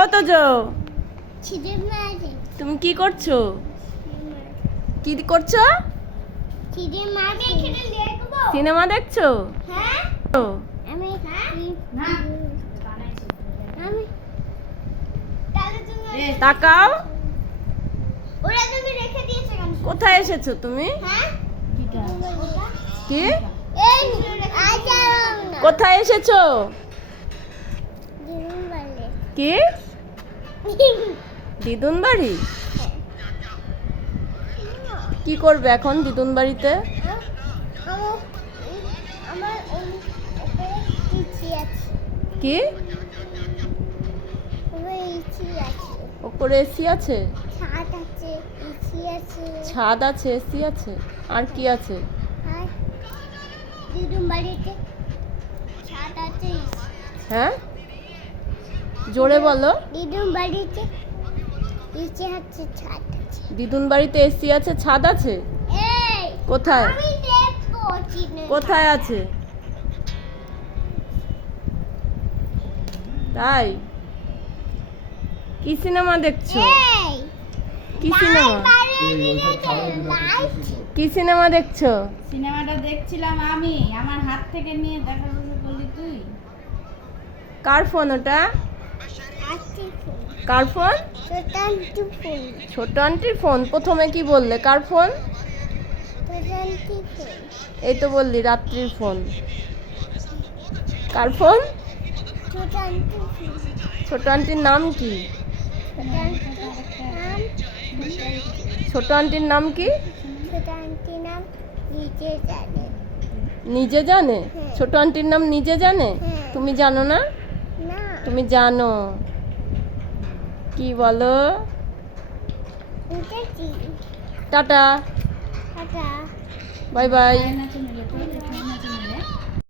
ও তোজো, তুমি কি করছো? কি করছো? সিনেমা দেখছো? ও, তাকাও। কোথায় এসেছো তুমি? কি কোথায় এসেছো? কি দিদুন বাড়ি? কি করবে এখন দিদুন বাড়িতে? কি ওপরে এসি আছে? ছাদ আছে, এসি আছে, আর কি আছে? হ্যাঁ, জোরে বলো। দিদুন বাড়িতে এসি আছে, ছাদ আছে? কোথায়? কোথায় আছে? তাই? কি সিনেমা দেখছো? কি সিনেমা? কি সিনেমা দেখছো? সিনেমাটা দেখছিলাম আমি, আমার হাত থেকে নিয়ে দেখা বললি তুই। কার ফোন ওটা? কার ফোন? ছোট আন্টির ফোন। প্রথমে কি বললে? কার ফোন? এই তো বললি রাত্রির ফোন। কার ফোন? ছোট আন্টির নাম কি? ছোট আন্টির নাম কি? নিজে জানে? ছোট আন্টির নাম নিজে জানে? তুমি জানো না? তুমি জানো। কি বলো? Tata, bye bye.